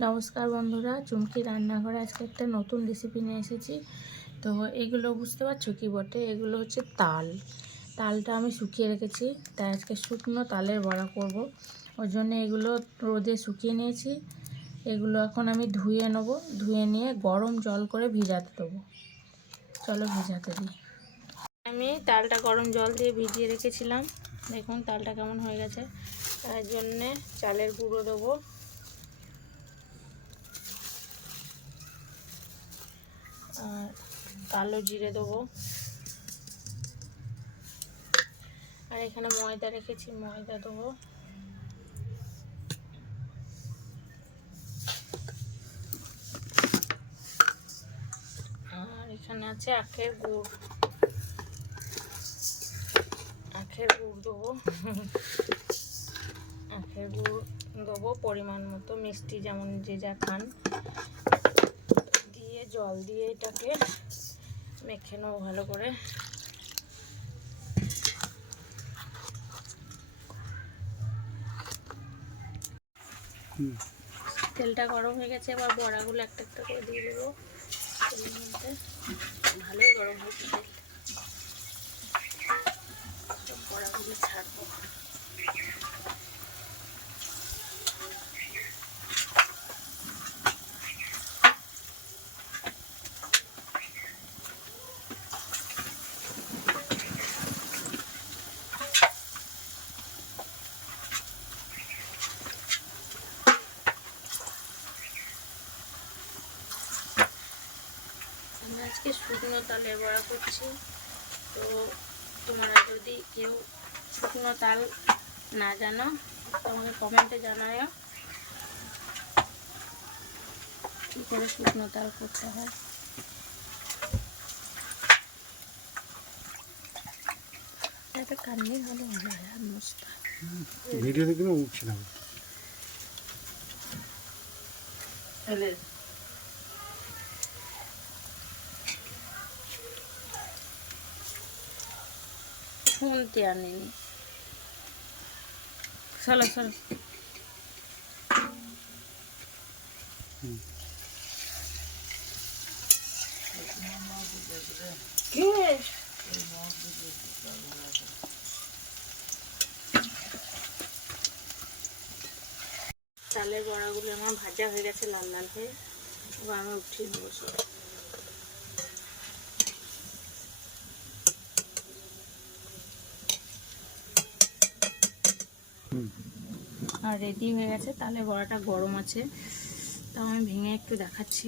নমস্কার বন্ধুরা, চুমকি রান্নাঘরে আজকে একটা নতুন রেসিপি নিয়ে এসেছি। তো এগুলো বুঝতে পারছো কি বটে, এগুলো হচ্ছে তালটা আমি শুকিয়ে রেখেছি। তাই আজকে শুকনো তালের বড়া করব। ওই জন্য এগুলো রোদে শুকিয়ে নিয়েছি। এগুলো এখন আমি ধুয়ে নেব, ধুয়ে নিয়ে গরম জল করে ভিজাতে দেবো। চলো ভিজাতে দিই। আমি তালটা গরম জল দিয়ে ভিজিয়ে রেখেছিলাম। দেখুন তালটা কেমন হয়ে গেছে। তার জন্যে চালের গুঁড়ো দেবো, আর কালো জিরে দেবো, আর এখানে ময়দা রেখেছি, ময়দা দেবো, আর এখানে আছে আখের গুড় দেবো। আখের গুড় দেবো পরিমাণ মতো, মিষ্টি যেমন যে যা খান। দিয়ে জল দিয়ে এটাকে মেখে নেবো ভালো করে। তেলটা গরম হয়ে গেছে, এবার বড়াগুলো একটা একটা করে দিয়ে দেবো তেলের মধ্যে। ভালোই গরম হয়েছে তেল, বড়াগুলো ছাড়বো। আমরা আজকে শুকনো তালের বড়া করছি। তো তোমরা যদি কেউ শুকনো তাল না জানো তোমাকে কমেন্টে জানাও কী করে শুকনো তাল করতে হয়। এটা কান্নি হলো ভালো হয় আর মশলা ভিডিও দেখে না উঠছে না। শুনতে আনিনি। চলো চলো। তালের বড়াগুলো আমার ভাজা হয়ে গেছে লাল লাল হয়ে, এবার আমি উঠিয়ে দেবো সব। আর রেডি হয়ে গেছে। তালের বড়াটা গরম আছে, তাও আমি ভেঙে একটু দেখাচ্ছি।